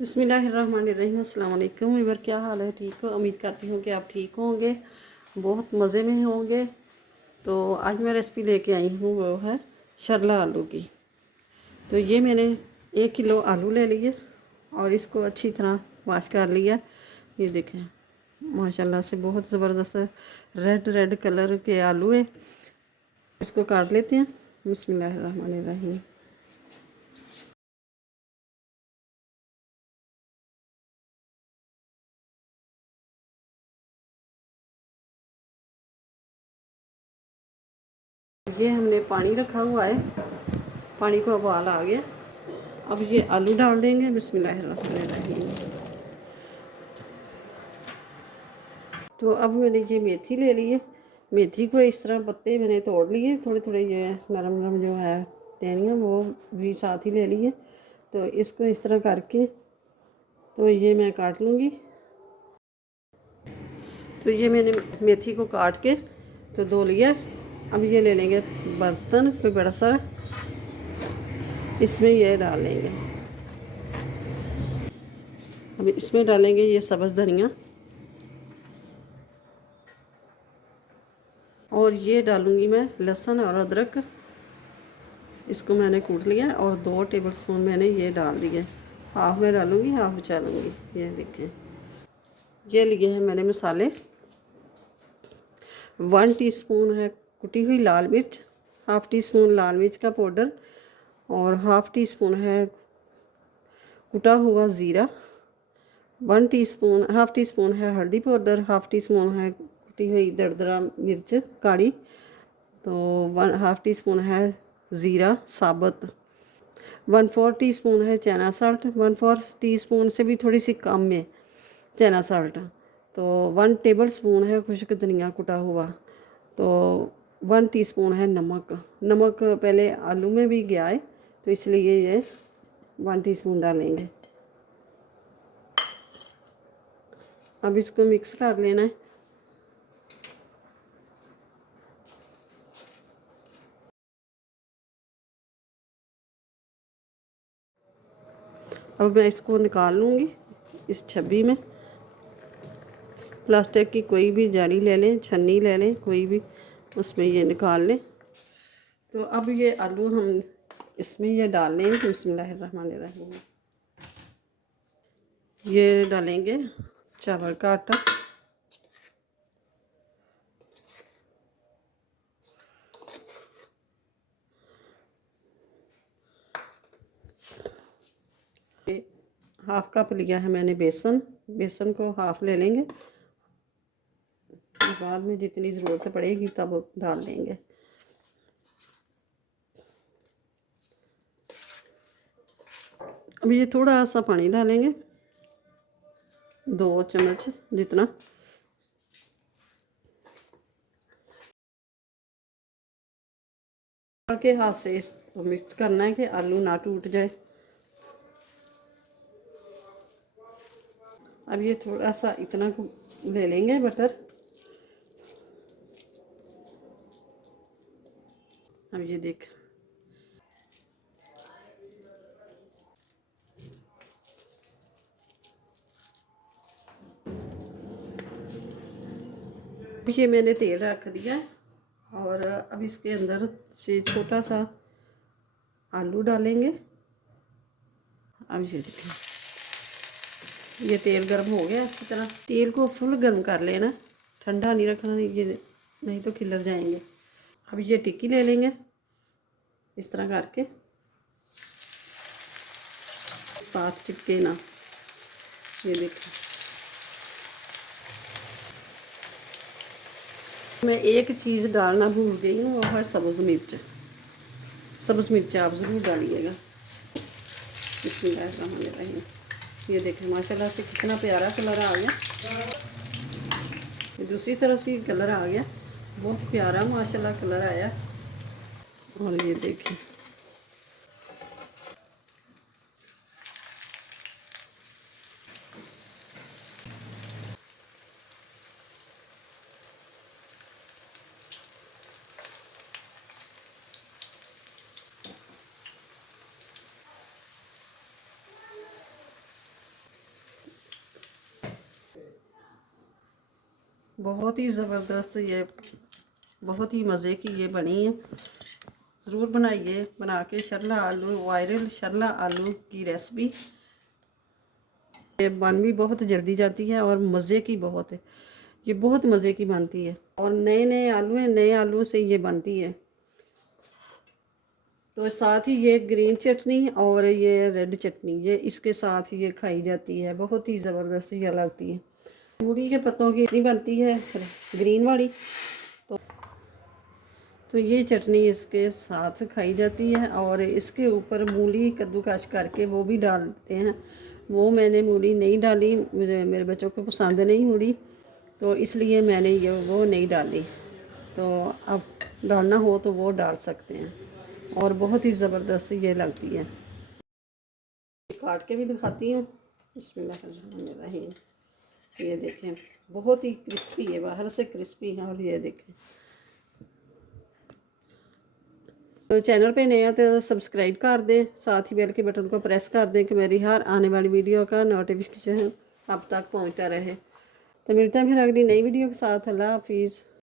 बिस्मिल्लाहिर्रहमानिर्रहीम। अस्सलाम वालेकुम। इवर क्या हाल है? ठीक हो? उम्मीद करती हूँ कि आप ठीक होंगे, बहुत मज़े में होंगे। तो आज मैं रेसिपी लेके आई हूँ, वो है शरला आलू की। तो ये मैंने 1 किलो आलू ले लिए और इसको अच्छी तरह वॉश कर लिया। ये देखें, माशाल्लाह से बहुत ज़बरदस्त रेड रेड कलर के आलू है। इसको काट लेते हैं। बिस्मिल्लाहिर्रहमानिर्रहीम। ये हमने पानी रखा हुआ है, पानी को उबाल आ गया। अब ये आलू डाल देंगे। बिस्मिल्लाहिर्रहमानिर्रहीम। तो अब मैंने ये मेथी ले ली है। मेथी को इस तरह पत्ते मैंने तोड़ लिए, थोड़े थोड़े ये नरम नरम जो है टहनियाँ वो भी साथ ही ले ली है। तो इसको इस तरह करके तो ये मैं काट लूँगी। तो ये मैंने मेथी को काट के तो धो लिया। अब ये ले लेंगे बर्तन कोई बड़ा सारा, इसमें ये डाल लेंगे। अब इसमें डालेंगे ये सब्ज़ धनिया और ये डालूँगी मैं लहसुन और अदरक। इसको मैंने कूट लिया और 2 टेबलस्पून मैंने ये डाल दिए। हाफ मैं डालूँगी, हाफ बचा लूँगी। ये देखें, ये लिए हैं मैंने मसाले। 1 टीस्पून है कुटी हुई लाल मिर्च, हाफ टी स्पून लाल मिर्च का पाउडर और हाफ टी स्पून है कुटा हुआ ज़ीरा। 1 हाफ टी स्पून है हल्दी पाउडर, हाफ टी स्पून है कुटी हुई दरदरा मिर्च काली। तो 1/2 टी स्पून है ज़ीरा साबुत। 1/4 टीस्पून है चना साल्ट, 1/4 टीस्पून से भी थोड़ी सी कम में चना साल्ट। तो 1 टेबल स्पून है खुश्क धनिया कुटा हुआ। तो 1 टीस्पून है नमक। नमक पहले आलू में भी गया है तो इसलिए ये 1 टीस्पून डालेंगे। अब इसको मिक्स कर लेना है। अब मैं इसको निकाल लूँगी इस छब्बी में। प्लास्टिक की कोई भी जाली ले लें, छन्नी ले लें, कोई भी, उसमें ये निकाल लें। तो अब ये आलू हम इसमें ये डाल लेंगे। बिस्मिल्लाहिर्रहमानिर्रहीम। ये डालेंगे चावल का आटा। हाफ कप लिया है मैंने बेसन। बेसन को हाफ ले लेंगे, बाद में जितनी ज़रूरत पड़ेगी तब डाल लेंगे। अब ये थोड़ा सा पानी डालेंगे, 2 चम्मच जितना। के हाथ से इसको मिक्स करना है कि आलू ना टूट जाए। अब ये थोड़ा सा इतना ले लेंगे बटर। अब ये देख, ये मैंने तेल रख दिया और अब इसके अंदर से छोटा सा आलू डालेंगे। अब ये देखिए, ये तेल गर्म हो गया। अच्छी तरह तेल को फुल गर्म कर लेना, ठंडा नहीं रखना, ये नहीं तो खिलर जाएंगे। अब ये टिक्की ले लेंगे इस तरह करके, साथ चिपके ना। ये देखिए, मैं एक चीज़ डालना भूल गई हूँ, वो है सब्ज़ मिर्च। सब्ज़ मिर्च आप ज़रूर डालिएगा। बिस्मिल्लाहिर्रहमानिर्रहीम। ये देखें, माशाल्लाह से कितना प्यारा कलर आ गया। दूसरी तरफ से कलर आ गया, बहुत प्यारा माशाल्लाह कलर आया। और ये देखें, बहुत ही ज़बरदस्त, ये बहुत ही मज़े की ये बनी है। ज़रूर बनाइए, बना के शरला आलू, वायरल शरला आलू की रेसिपी। ये बन भी बहुत जल्दी जाती है और मज़े की बहुत है, ये बहुत मज़े की बनती है। और नए नए आलू हैं, नए आलू से ये बनती है। तो साथ ही ये ग्रीन चटनी और ये रेड चटनी, ये इसके साथ ये खाई जाती है, बहुत ही ज़बरदस्त ये लगती है। मूली के पत्तों की चटनी बनती है ग्रीन वाली, तो ये चटनी इसके साथ खाई जाती है। और इसके ऊपर मूली कद्दूकस करके वो भी डालते हैं। वो मैंने मूली नहीं डाली, मुझे मेरे बच्चों को पसंद नहीं मूली, तो इसलिए मैंने ये वो नहीं डाली। तो आप डालना हो तो वो डाल सकते हैं, और बहुत ही ज़बरदस्त ये लगती है। काट के भी दिखाती हूँ। बिस्मिल्लाहिर्रहमानिर्रहीम। ये देखें, बहुत ही क्रिस्पी है, बाहर से क्रिस्पी है, और ये देखें। तो चैनल पे नए हो तो सब्सक्राइब कर दें, साथ ही बेल के बटन को प्रेस कर दें कि मेरी हर आने वाली वीडियो का नोटिफिकेशन आप तक पहुंचता रहे। तो मिलते हैं फिर अगली नई वीडियो के साथ। अल्लाह हाफिज़।